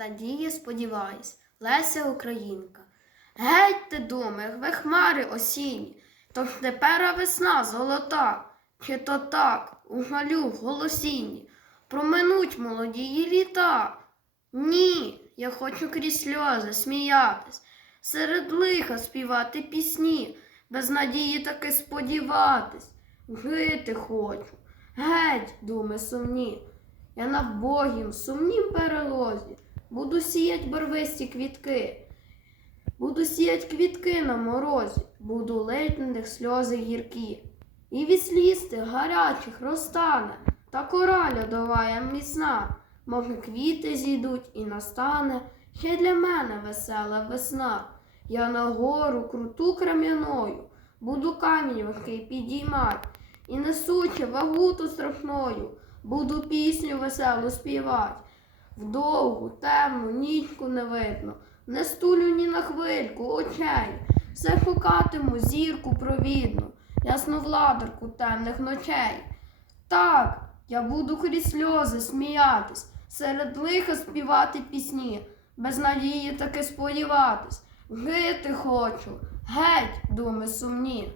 надії сподіваюсь, Леся Українка. Геть ти думи, ви хмари осінні, то тепера весна золота, чи то так, у жалю в голосінні, проминуть молодії літа. Ні, я хочу крізь сльози сміятись, серед лиха співати пісні, без надії таки сподіватись, жити хочу, геть, думи сумні. Я на богім, сумнім перелозі буду сіять барвисті квітки, буду сіять квітки на морозі, буду лить на них сльози гіркі. І від сліз тих гарячих розтане, та кора льодова міцна, може, квіти зійдуть і настане ще для мене весела весна. Я на гору круту крем'яною, буду камінь важкий підіймать, і несучи вагуту страшною, буду пісню веселу співать. Вдовгу, темну, нічку не видно, не стулю ні на хвильку очей, все шукатиму зірку провідну, ясну владарку темних ночей. Так, я буду крізь сльози сміятись, серед лиха співати пісні, без надії таки сподіватись. Жити хочу, геть, думи сумні.